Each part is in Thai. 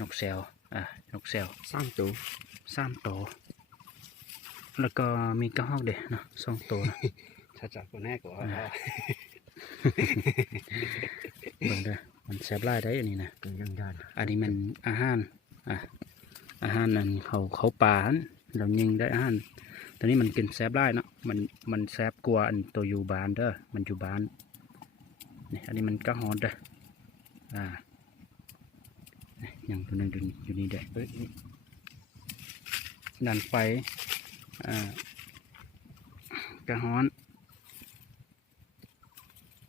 นกแซวอะนกแซวสร้างตัวสามตัวแล้วก็มีกระหอกเด็เนาะสองตัวนะถ้าจับคนแรกก็ว่าเบิ่งเด้อมันแซ่บหลายได้อันนี้นะเป็นยังยันอันนี้มันอาหารอะอาหารนั่นเขาเขาป่าหั่นเรายิงได้อาหารตอนนี้มันกินแซ่บได้เนาะมันมันแซ่บกว่าอันตัวอยู่บ้านเด้อมันอยู่บ้านนี่อันนี้มันกระหอนเด้ออ่า นี่ยังตัวหนึงอยู่นี่อยู่นี่เด้อเฮ้ยนี่ดันไฟอ่ากระหอน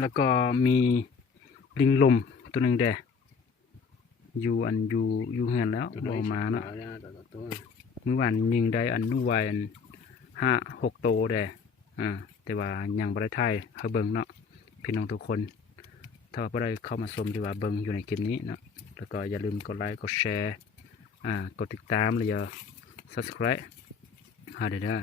แล้วก็มีลิงลมตัวหนึ่งเด้ออยู่อันอยู่อยู่เฮือนแล้วบอมาเนาะตัวตัวตัวเมื่อวานยิงได้อันนู่ไวอันห้าหกโตวเด้อ่าแต่ว่ายังบ่ได้ถ่ายให้เบิ่งเนาะพี่น้องทุกคน ถ้าว่าบ่ได้เข้ามาชมดีว่าเบิ่งอยู่ในคลิปนี้เนาะ แล้วก็อย่าลืมกดไลค์กดแชร์ อ่ากดติดตามแล้วอย่า subscribe หาเด้อเด้อ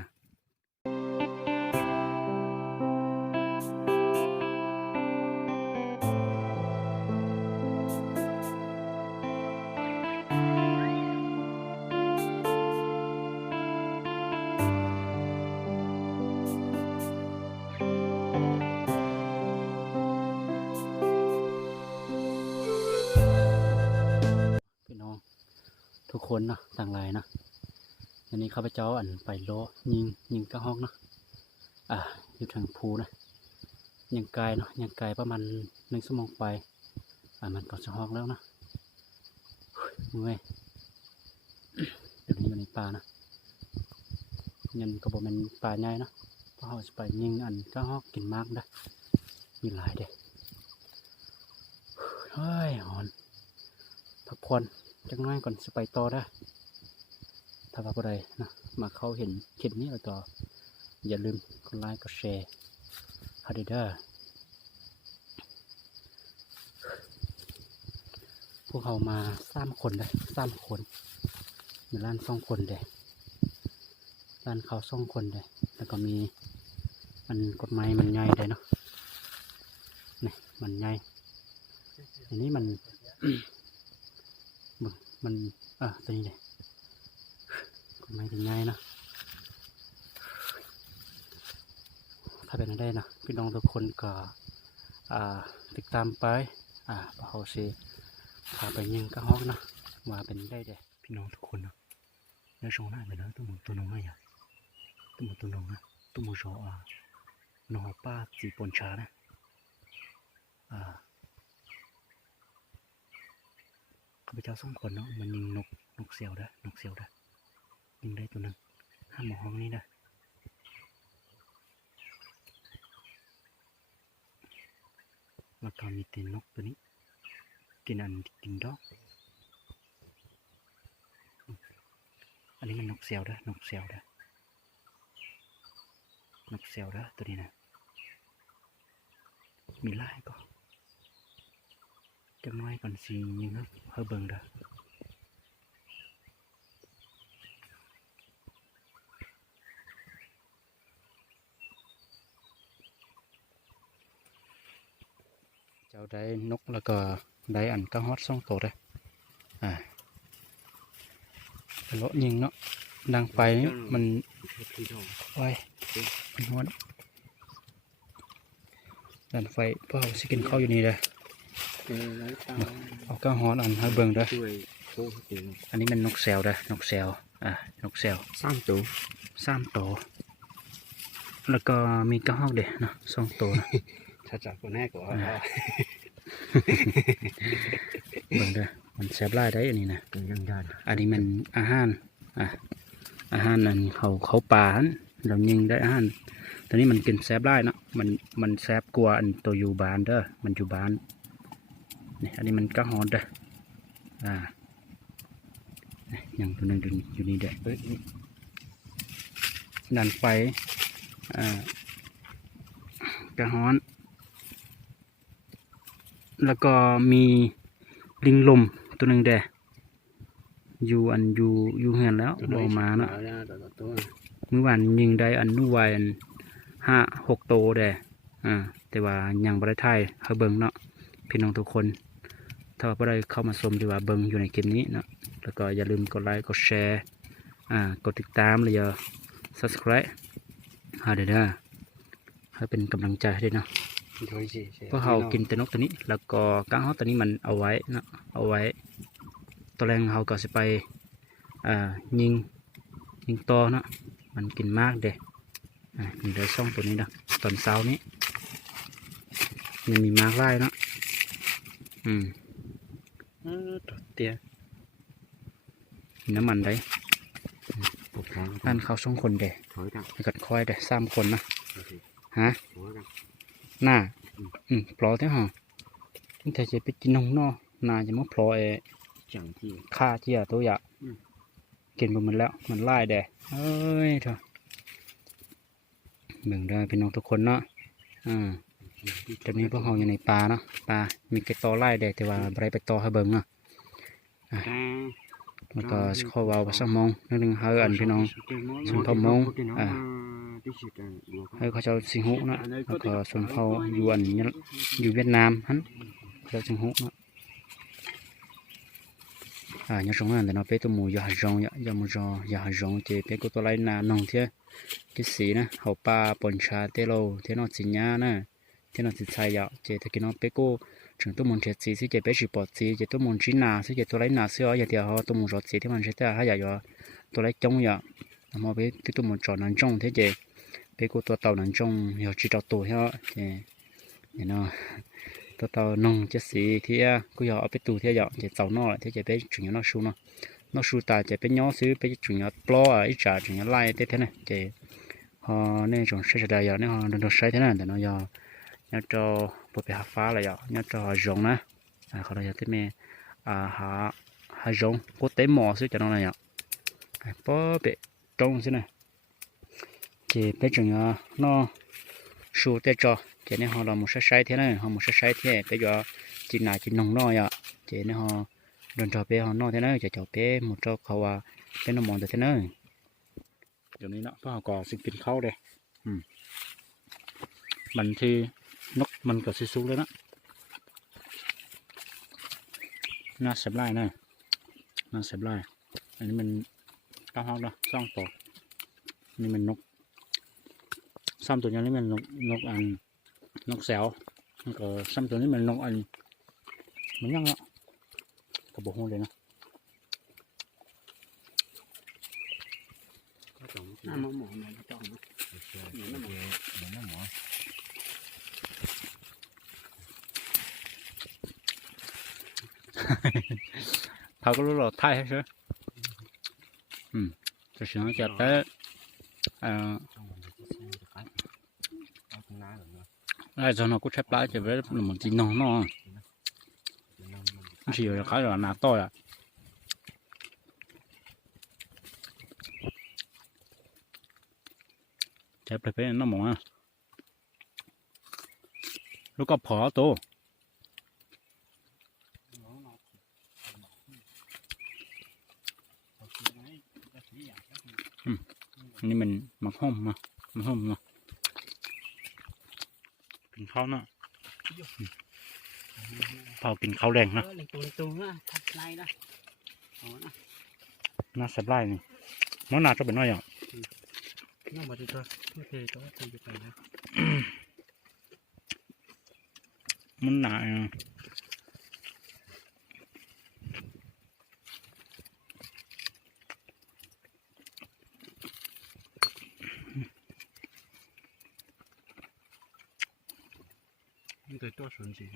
ทุกคนเนาะต่างหลายเนาะอันนี้ข้าพเจ้าอันไปโลยิงยิงกระหอกเนาะอ่าอยู่ทางภูนะยังไกลเนาะยังไกลประมาณหนึ่งชั่วโมงไปอ่ามันก็จะหอกแล้วนะเมื่อยเดี๋ยวนี้อยู่ในป่านะยันก็บอกเป็นป่าใหญ่นะเพราะเขาจะไปยิงอันกระหอกกินมากได้มีหลายเด้เฮ้ยหอนพักผ่อน จักหน้อยก่อนสไปต่อได้ถ้าว่าบ่ได้นะมาเข้าเห็นคลิปนี้แล้วก็อย่าลืมกดไลค์กดแชร์ฮาเดเดอพวกเขามาสามคนเลยสามคนมีร้านสองคนเด้ร้านเขาสองคนเด้แล้วก็มีมันกฎหมายมันใหญ่เลยเนาะนี่มันใหญ่อันนี้มัน มันอะตัวนี้เลยกฎหมายถึงไงนะถ้าเป็นได้นะพี่น้องทุกคนก็อ่าติดตามไปอ่าเพราเขาสิพาไปยิงกระฮอกนะว่าเป็นได้เด้พี่น้องทุกคนนะแล้วช่วงหน้าไปแล้วตัวหมูตัวน้องไรอะตัวหมูตัวน้องนะตัวหมูชออะน้องป้าจีปนชานะอ่า ข้าพเจ้าสองคนเนาะมันยิงนกนกเสียวด้นกเสียวด้ยิงได้ตัวหนึ่งห้ามหมอห้องนี้ได้อแล้วก็มีตีนนกตัวนี้ กินอันกินดอก อันนี้มันนกเสียวด้นกเสียวด้นกเสียวด้ตัวนี้นะมีลายก็ จังน้อยก่อนสิยิงครับเฮาเบิ่งเด้อเจ้าได้นกแล้วก็ได้อันกระฮอดสองตัวได้อ่าเลาะยิงเนาะดังไปนี่มันพี่ทองไว้มันฮอดดันไฟเพื่อเอาสกินเข้าอยู่นี่เลย เออแล้วตาเอากระฮอดอันให้เบิ่งเด้อช่วยโค้งจริงอันนี้มันนกแซวเด้อนกแซวอะนกแซวสร้างตัวสามตัวแล้วก็มีกระหอกเด็เนาะสองตัวนะถ้าจับคนแรกก็ว่าเบิ่งเด้อมันแซ่บหลายได้อันนี้นะเป็นยังยันอันนี้มันอาหารอะอาหารนั่นเขาเขาป่าหั่นเรายิงได้อาหารตอนนี้มันกินแซ่บหลายเนาะมันมันแซ่บกว่าอันตัวอยู่บ้านเด้อมันอยู่บ้านนี่ อันนี้มันกระหอนเด้ออ่านี่ยังตัวหนึงอยู่นี่อยู่นี่เด้อเฮ้ยนี่ดันไฟอ่ากระห้อน แล้วก็มีลิงลมตัวหนึ่งเด้อยู่อันอยู่อยู่เฮือนแล้วบอมาเนาะเมื่อวานยิงได้อันนู่ไวอันห้าหกโตเด้อ่าแต่ว่ายังบ่ได้ถ่ายให้เบิงเนาะพี่น้องทุกคน ถ้าว่าบ่ได้เข้ามาชมหรือว่าเบิ่งอยู่ในคลิปนี้เนาะแล้วก็อย่าลืมกดไลค์กดแชร์อ่ากดติดตามหรืออย่า subscribe หาเด้อเด้อให้เป็นกำลังใจให้ด้วยเนาะโดยสิเพราะเรากินแต่นกตัวนี้ แล้วก็ก้างเขาตัวนี้มันเอาไว้เนาะเอาไว้ตัวแรงเราก็จะไปอ่ายิงยิงต่อเนาะมันกินมากเด้อ่ามันได้ซ่องตัวนี้นะตอนเช้านี้มันมีมากไล่เนาะอืมเออตัว เตี้ยมีน้ำมันได้ปวดขาบ้านเขาสองคนเด้ถอยกันแล้วกัดคอยเด้สามคนนะโอเคฮะหัวกันหน้าอืมปลอเท่าหอตั้งแต่จะไปกินนงเนอหน้าจะมาปลอเอจังที่ฆ่าเจียตัวอยากอืมกินไปหมดแล้วมันไล่แดเอ้ยเถอะเบิ่งได้เป็นน้องทุกคนเนาะอ่าตอนนี้พวกเราอยู่ในป่าเนาะป่ามีกระตอไล่แดแต่ว่าบ่ไรไปต่อให้เบิ่งเนาะอ่า แล้วก็ข้อวาวภาษามงนั่นหนึ่งเฮออันพี่น้องส่วนเผ่มงอ่าเฮอเขาเจ้าสิงหุนะแล้วก็ส่วนเผ่อยู่อันอยู่เวียดนามฮั่นเจ้าสิงหุนะอ่าเนี่ยตวงนั้นเดี๋ยวเราไปตัวมูยาหจงยายามูจอยาหจงเจไปกูตัวไรนานองเที่กิสีนะเอาปลาปนชาเตโลเทนอสิญญานะเทนอสิชายะเจตะกินอไปกู chúng tôi muốn chết gì thì chỉ bé chỉ bỏ gì thì tôi muốn chỉ nà thì chết tôi lấy nà ở nhà thì họ tôi muốn rót gì thì mình sẽ ta hai giờ giờ tôi lấy trống giờ mà bé thì tôi muốn chọn nắng trống thế chứ bé cô tôi tàu nắng trống giờ chỉ cho tổ hết thì thì nó tàu tàu nông chết gì thì à cô giờ ở bé tù thế giờ thì tàu nó lại thế chỉ bé chuyển nó xuống nó nó xuống ta chỉ bé nhỏ xíu bé chuyển nó plo à ít trả chuyển nó lại thế thế này thì họ nên chọn sẽ đại giờ nên họ đừng được sai thế này để nó giờ nó cho bộ bị hạ phá là giờ nhớ cho rồng nè à họ là cái tới mẹ à hạ hạ rồng có tế mò xíu cho nó này nhở bó bị trông xíu này thì bây giờ nó. Sù tế cho thì nên họ là một sát sai thế này. Họ một sát sai thế bây giờ chỉ là chỉ nồng nó nhở thì nên họ đồn cho bé, họ nó thế này. Cho trò bé, một trò khâu à bé nó mòn thế này. Giờ này nó, có họ có xin kín khâu đây. Ừ. mình thì นข้าวเลยอืมมันกมันก็สิสุกเลยเนะน่าเสียบไล่นะน่าเสียบไล่อันนี้มันก้าวห้องเนาะซ่องตัวนี่มันนกซ้ำตัวนี้มันนกนกอันนกแสวมันก็ซ้ำตัวนี้มันนกอันมันยังเนาะกระบอกหูเลยนะน้ำมันหมอมันจ้องเนาะเหมือนน้ำหมอเหมือนหมอ 他个路老太还是，嗯，就行了，简单，嗯， เอาข้างหน้าเหรอเนาะ ai cho nó cũng chép lại chỉ với là một tí nòng nó, เดี๋ยวน้ำมัน chỉ là cái là nà to à. chép อันนี้มันมักห่มมามักห่มเนาะกินข้าวเนาะเผากินข้าวแดงนะเล็งตัวเล็งตัวนะทัดไล่นะอ๋อนะน่าแซ่บไล่นี่มันน่าจะเป็นน้อยอะน้องมาดูตัวโอเคตัวตีไปนะมันหนาอะ มันเกิดตัวส่วนสิฮ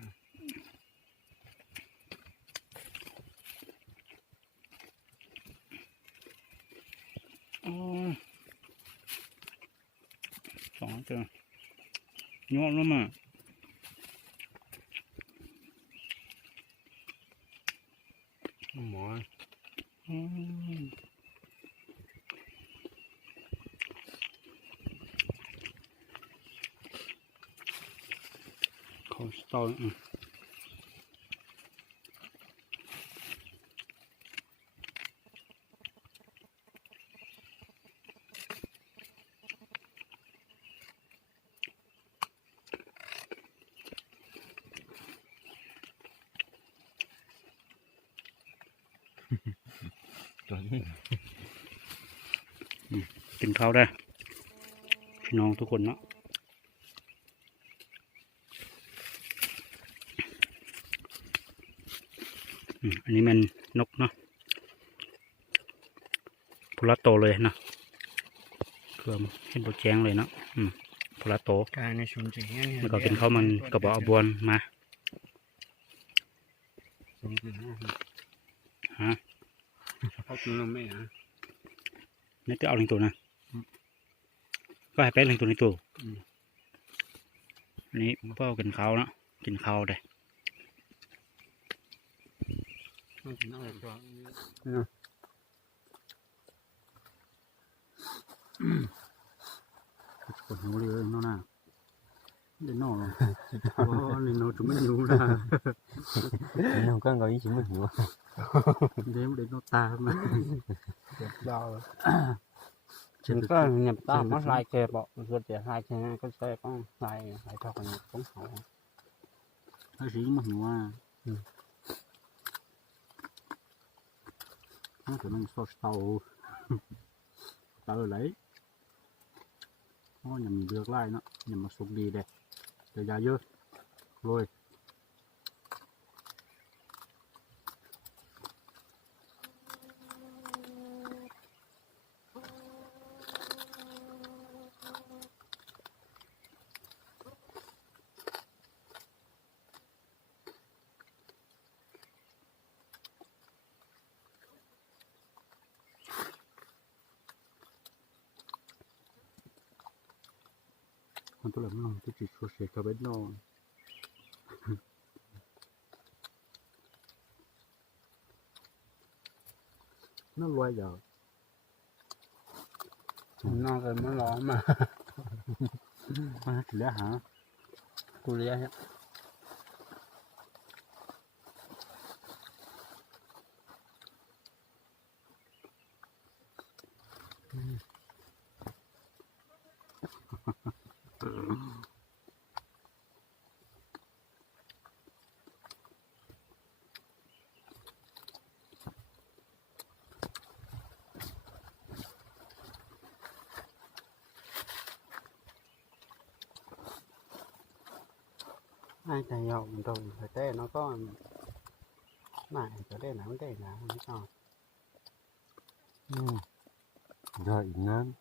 กินเข้าได้พี่น้องทุกคนเนาะ อืมอันนี้มันนกเนาะพลาโตเลยเนาะเครื่องเห็นโบแจ้งเลยเนาะอืมพลาโตการในชุมจีเนี่ยแล้วก็กินข้าวมันกระบอกเอาบวนมาสมจริงนะฮะเขากินนมแม่นะนี่จะเอาลิงตัวนะก็ให้แป้งลิงตัวในตัวอันนี้พ่อกินข้าวเนาะกินข้าวได้มันกินอะไรตัวปวดหัวเลย เนาะน่ะเดี๋ยวนอกโอ้นี่นอนจุ่มไม่หิวนะ nó có gọi chỉ mình hiểu เดี๋ยวเดี๋ยวนอนตามา đau เจ็บ mình có nhập tao nó lại kề bỏ rồi để hai cái cái xe con lại lại cho con cũng hậu ไอ้สีมา หิวอะน่าจะมันสดเตาเตาไหลโอ้ยำเลือกไล่เนาะยำมาสุกดีเด็ดแต่ยาเยอะโรย Quanto la mano che ci fosse il cabello. น่ารวยอยากนอนกันมันร้อนมา มาเหลือหากูเลี้ยง té nó có này cái đây là vấn đề là không sao rồi nên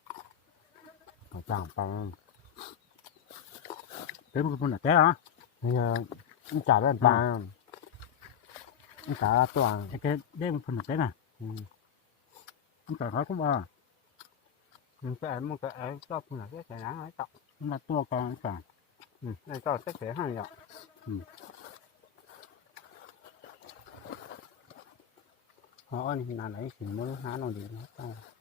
nó chẳng bằng thế một con là té hả bây giờ nó trả bên bằng nó trả ra toàn cái cái đây một phần là té nè ừ. không phải hỏi cũng à mình cái em một cái em cho phụ nữ cái nắng ấy tập nó là tua con cả ừ đây cho chắc sẽ hay rồi Ừ. họ thì là lấy chỉ muốn há nó đi nó xong để cho xíu nó mới chỉ nó muốn nó cho cậu ó cho cậu phá tàu rồi chọc ừ. mà nó cũng lia luôn nó cũng lia thay rồi dưới ừ. นอนนอนอยู่เลยเอาละเอาละเอาละได้อยู่ โอเ อันนี้ได้หนังแต่นั่น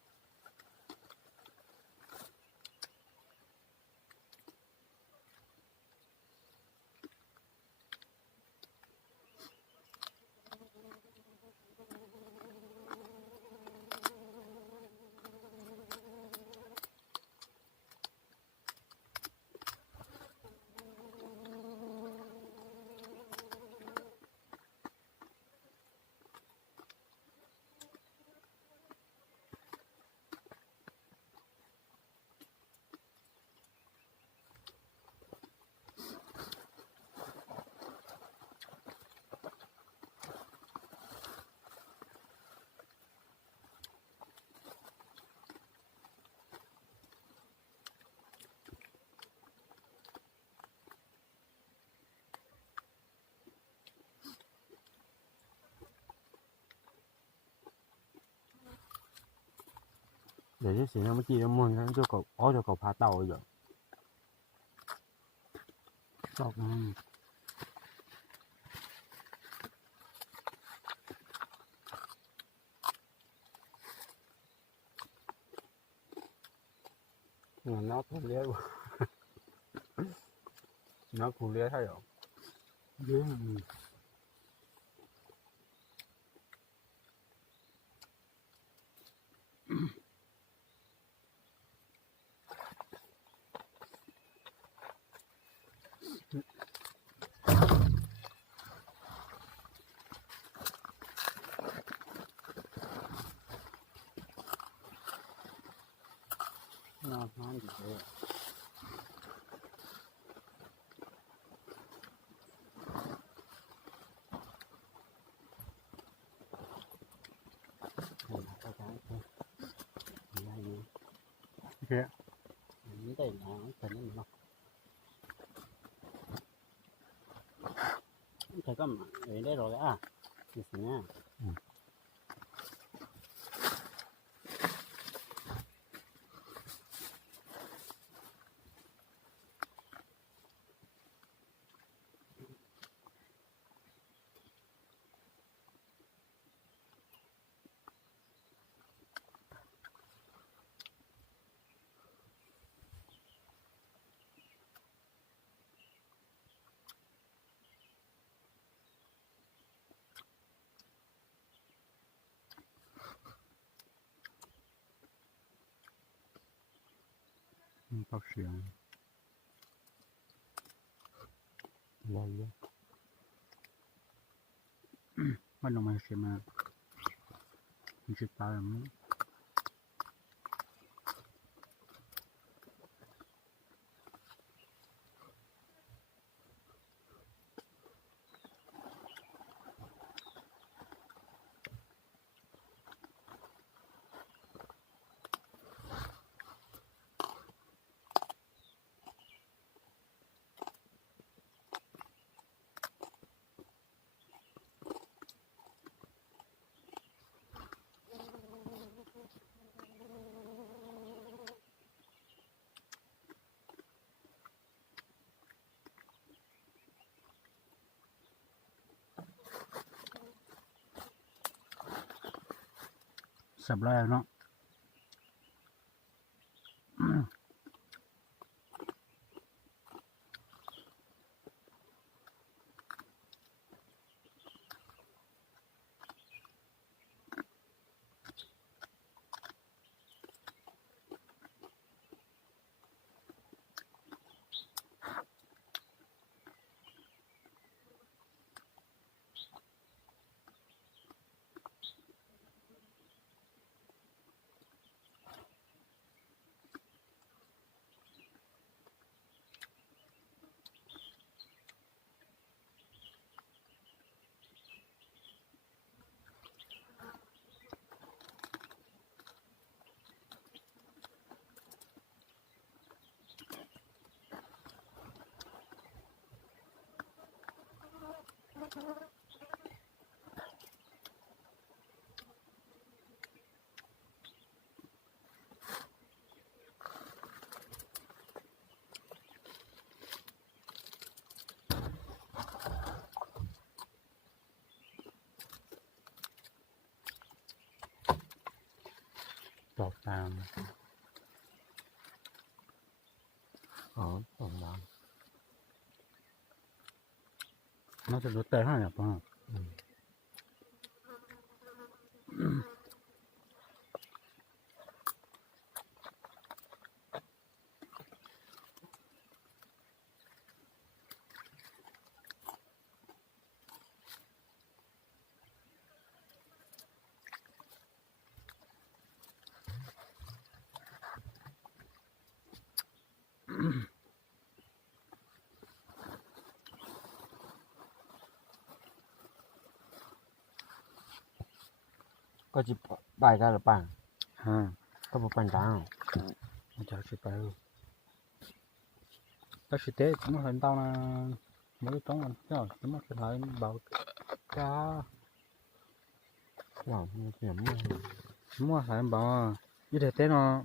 เนาะแต่ก็มาเอ้ยได้รอแล้วอะนี่สิเนี่ยอืมพักเสียงรอเยอะมันลงมาเสียมามันจะตายมั้งสับแรกเนาะตอกตามอ๋อตอกตามน่า จะรู้แต่ห้า สับแล้วเนาะ ไปได้หรือเปล่า ฮะก็บ อกปันดังมันจะสิไปก็สิเตะ chúng nó hình tao là mới trống anh chứ chúng nó sẽ lại bảo cá wow nó nhầm chúng nó phải bảo như thế thế nó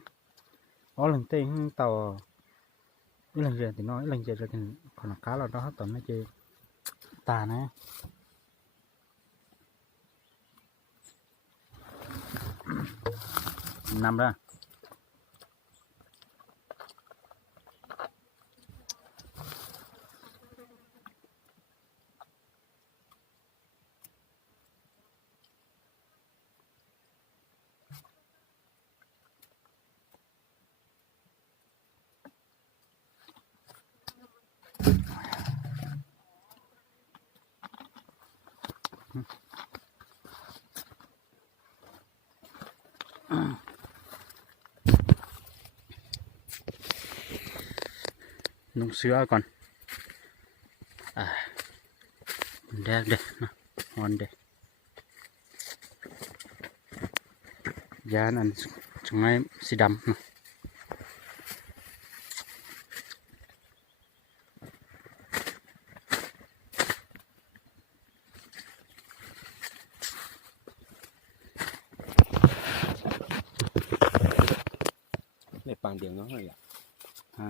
nó lần tê tàu cái lần gì thì nó lần gì rồi thì còn cá là đó tầm nó chơi tà นำแล้ว งเสือก่อนอ่าแดกเด็นะฮอนเด็ยานอันจงไงสีดำนะ ในปางเดียวน้อยอะ อ่า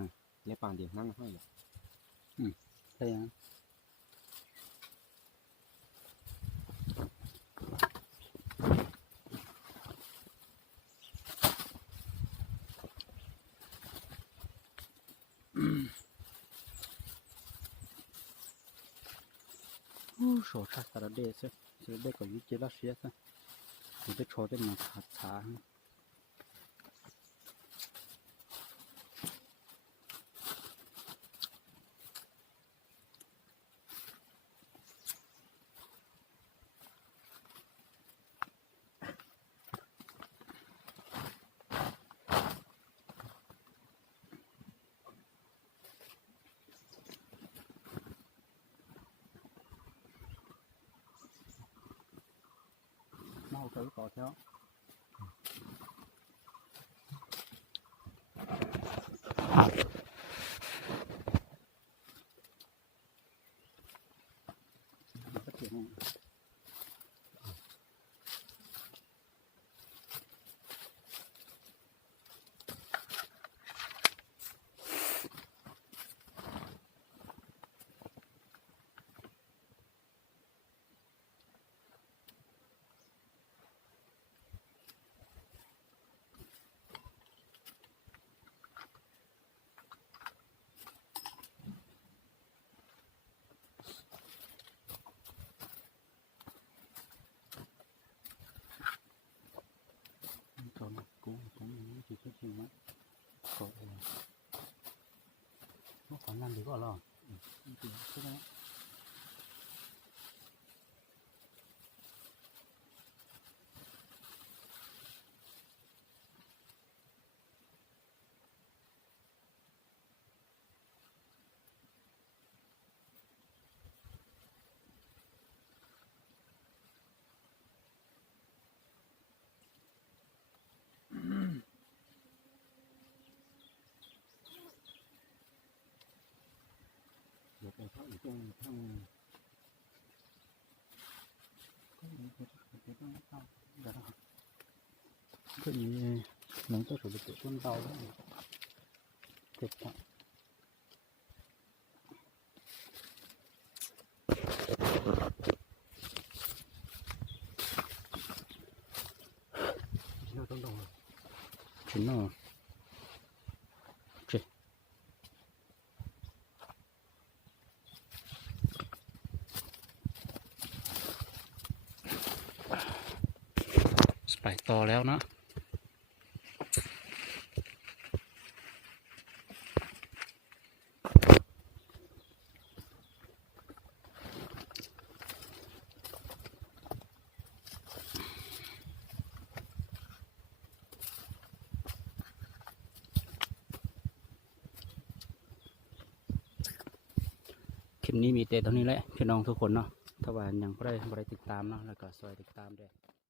ในปางเดียวนั่งห้อยอะใช่ยังโอ้โหชักตระเดชเสียเด็กกว่ายุคเจริญเสียซะถึงได้โชว์ได้มาขาดช้า mau tới có theo phát triển không? cho nó cũng cũng những chỉ cái gì mà có nó còn làm được gọi là thì cái đó được rồi có được trong trong có những cái cái cái nó không đó rồi thằng cần nắng cho sử dụng con tàu đó thiệt tặng Hãy subscribe cho kênh Ghiền phải to แล้วนะคลิปนี้มีแต่เท่านี้แหละพี่น้องทุกคนเนาะถ้าว่ายังไม่ได้ไม่ได้ติดตามเนาะแล้วก็ซอยติดตามด้วย